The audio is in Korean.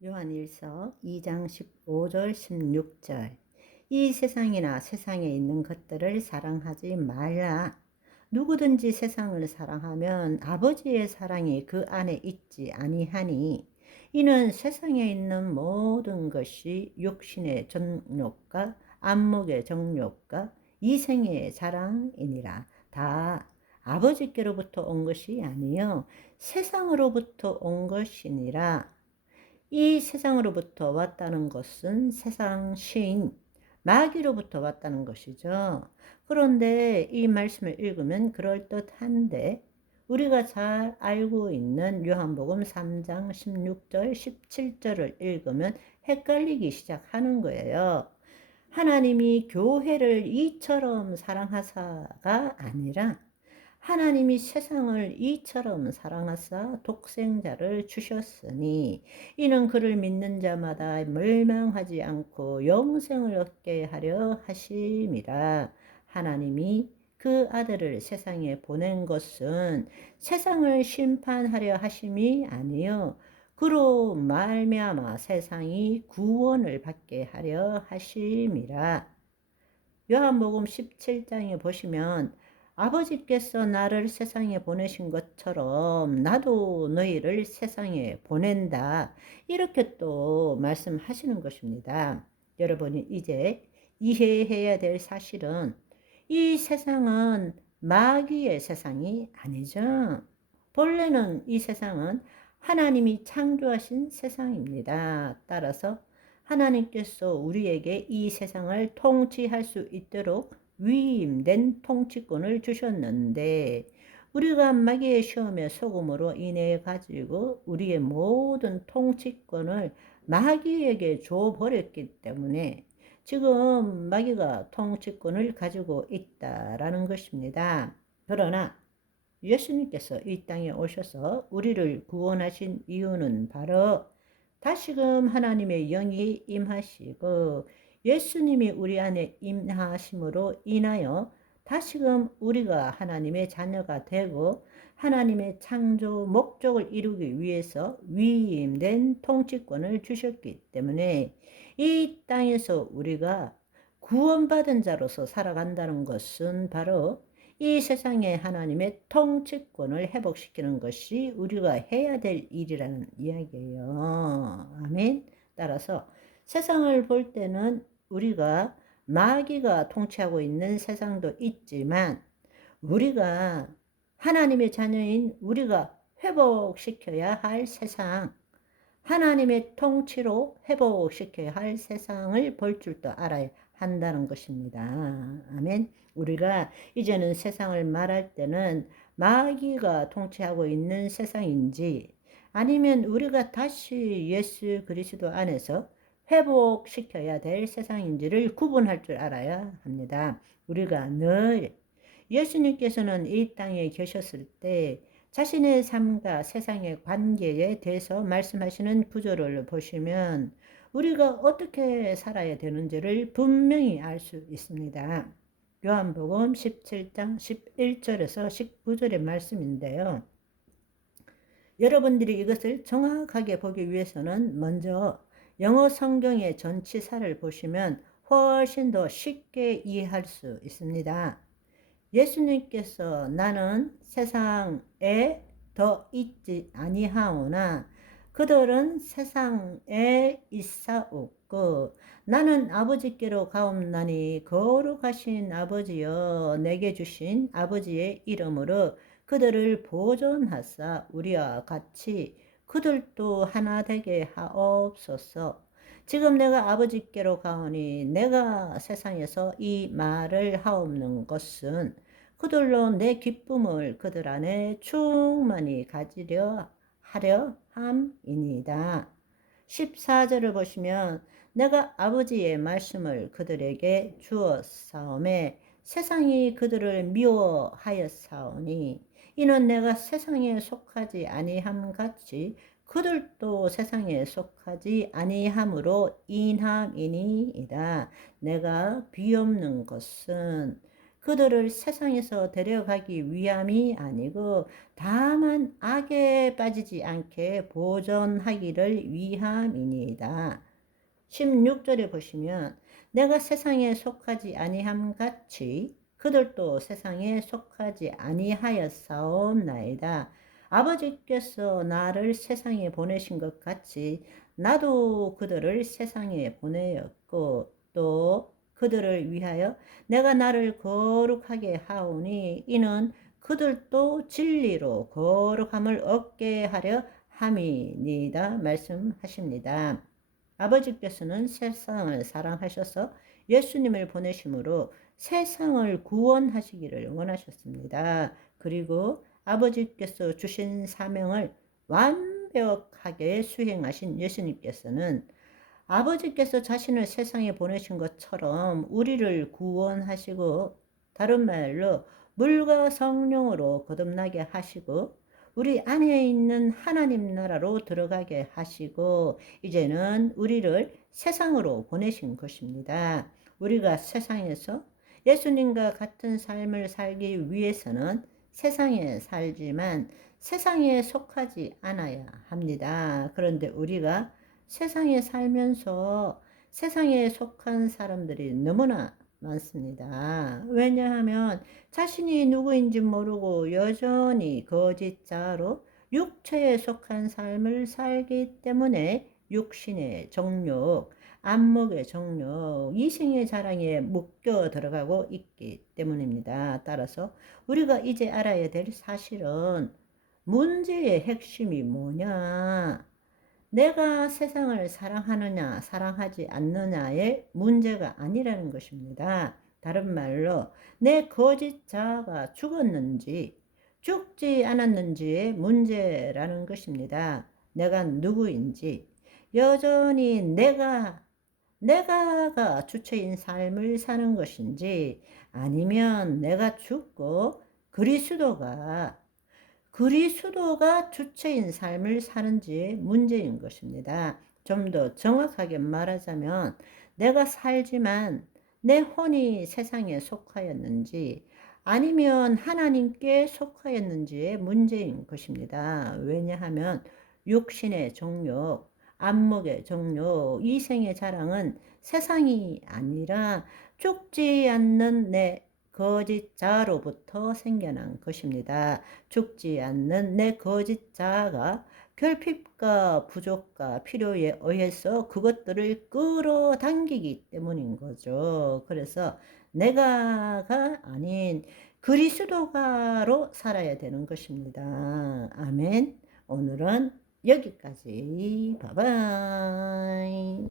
요한일서 2장 15절 16절 이 세상이나 세상에 있는 것들을 사랑하지 말라. 누구든지 세상을 사랑하면 아버지의 사랑이 그 안에 있지 아니하니 이는 세상에 있는 모든 것이 육신의 정욕과 안목의 정욕과 이생의 자랑이니라. 다 아버지께로부터 온 것이 아니요 세상으로부터 온 것이니라. 이 세상으로부터 왔다는 것은 세상 신 마귀로부터 왔다는 것이죠. 그런데 이 말씀을 읽으면 그럴듯한데 우리가 잘 알고 있는 요한복음 3장 16절 17절을 읽으면 헷갈리기 시작하는 거예요. 하나님이 교회를 이처럼 사랑하사가 아니라 하나님이 세상을 이처럼 사랑하사 독생자를 주셨으니 이는 그를 믿는 자마다 멸망하지 않고 영생을 얻게 하려 하심이라. 하나님이 그 아들을 세상에 보낸 것은 세상을 심판하려 하심이 아니요 그로 말미암아 세상이 구원을 받게 하려 하심이라. 요한복음 17장에 보시면 아버지께서 나를 세상에 보내신 것처럼 나도 너희를 세상에 보낸다. 이렇게 또 말씀하시는 것입니다. 여러분이 이제 이해해야 될 사실은 이 세상은 마귀의 세상이 아니죠. 본래는 이 세상은 하나님이 창조하신 세상입니다. 따라서 하나님께서 우리에게 이 세상을 통치할 수 있도록 위임된 통치권을 주셨는데 우리가 마귀의 시험에 속음으로 인해 가지고 우리의 모든 통치권을 마귀에게 줘버렸기 때문에 지금 마귀가 통치권을 가지고 있다라는 것입니다. 그러나 예수님께서 이 땅에 오셔서 우리를 구원하신 이유는 바로 다시금 하나님의 영이 임하시고 예수님이 우리 안에 임하심으로 인하여 다시금 우리가 하나님의 자녀가 되고 하나님의 창조 목적을 이루기 위해서 위임된 통치권을 주셨기 때문에 이 땅에서 우리가 구원받은 자로서 살아간다는 것은 바로 이 세상에 하나님의 통치권을 회복시키는 것이 우리가 해야 될 일이라는 이야기예요. 아멘. 따라서 세상을 볼 때는 우리가 마귀가 통치하고 있는 세상도 있지만 우리가 하나님의 자녀인 우리가 회복시켜야 할 세상, 하나님의 통치로 회복시켜야 할 세상을 볼 줄도 알아야 한다는 것입니다. 아멘. 우리가 이제는 세상을 말할 때는 마귀가 통치하고 있는 세상인지 아니면 우리가 다시 예수 그리스도 안에서 회복시켜야 될 세상인지를 구분할 줄 알아야 합니다. 우리가 늘 예수님께서는 이 땅에 계셨을 때 자신의 삶과 세상의 관계에 대해서 말씀하시는 구절을 보시면 우리가 어떻게 살아야 되는지를 분명히 알 수 있습니다. 요한복음 17장 11절에서 19절의 말씀인데요. 여러분들이 이것을 정확하게 보기 위해서는 먼저 영어 성경의 전치사를 보시면 훨씬 더 쉽게 이해할 수 있습니다. 예수님께서 나는 세상에 더 있지 아니하오나 그들은 세상에 있사옵고 나는 아버지께로 가옵나니 거룩하신 아버지여 내게 주신 아버지의 이름으로 그들을 보존하사 우리와 같이 그들도 하나 되게 하옵소서. 지금 내가 아버지께로 가오니 내가 세상에서 이 말을 하옵는 것은 그들로 내 기쁨을 그들 안에 충만히 가지려 하려 함이니이다. 14절을 보시면 내가 아버지의 말씀을 그들에게 주었사오매 세상이 그들을 미워하였사오니 이는 내가 세상에 속하지 아니함 같이 그들도 세상에 속하지 아니함으로 인함이니이다. 내가 비옵는 것은 그들을 세상에서 데려가기 위함이 아니고 다만 악에 빠지지 않게 보존하기를 위함이니이다. 16절에 보시면 내가 세상에 속하지 아니함 같이 그들도 세상에 속하지 아니하였사옵나이다. 아버지께서 나를 세상에 보내신 것 같이 나도 그들을 세상에 보내었고 또 그들을 위하여 내가 나를 거룩하게 하오니 이는 그들도 진리로 거룩함을 얻게 하려 함이니이다 말씀하십니다. 아버지께서는 세상을 사랑하셔서 예수님을 보내심으로 세상을 구원하시기를 원하셨습니다. 그리고 아버지께서 주신 사명을 완벽하게 수행하신 예수님께서는 아버지께서 자신을 세상에 보내신 것처럼 우리를 구원하시고 다른 말로 물과 성령으로 거듭나게 하시고 우리 안에 있는 하나님 나라로 들어가게 하시고 이제는 우리를 세상으로 보내신 것입니다. 우리가 세상에서 예수님과 같은 삶을 살기 위해서는 세상에 살지만 세상에 속하지 않아야 합니다. 그런데 우리가 세상에 살면서 세상에 속한 사람들이 너무나 많습니다. 왜냐하면 자신이 누구인지 모르고 여전히 거짓자로 육체에 속한 삶을 살기 때문에 육신의 정욕, 안목의 정욕, 이생의 자랑에 묶여 들어가고 있기 때문입니다. 따라서 우리가 이제 알아야 될 사실은 문제의 핵심이 뭐냐? 내가 세상을 사랑하느냐, 사랑하지 않느냐의 문제가 아니라는 것입니다. 다른 말로 내 거짓 자아가 죽었는지, 죽지 않았는지의 문제라는 것입니다. 내가 누구인지, 여전히 내가가 주체인 삶을 사는 것인지, 아니면 내가 죽고 그리스도가 주체인 삶을 사는지 문제인 것입니다. 좀 더 정확하게 말하자면 내가 살지만 내 혼이 세상에 속하였는지 아니면 하나님께 속하였는지의 문제인 것입니다. 왜냐하면 육신의 정욕, 안목의 정욕, 이생의 자랑은 세상이 아니라 죽지 않는 내 거짓 자로부터 생겨난 것입니다. 죽지 않는 내 거짓 자아가 결핍과 부족과 필요에 의해서 그것들을 끌어당기기 때문인 거죠. 그래서 내가가 아닌 그리스도가로 살아야 되는 것입니다. 아멘. 오늘은 여기까지. 바이바이.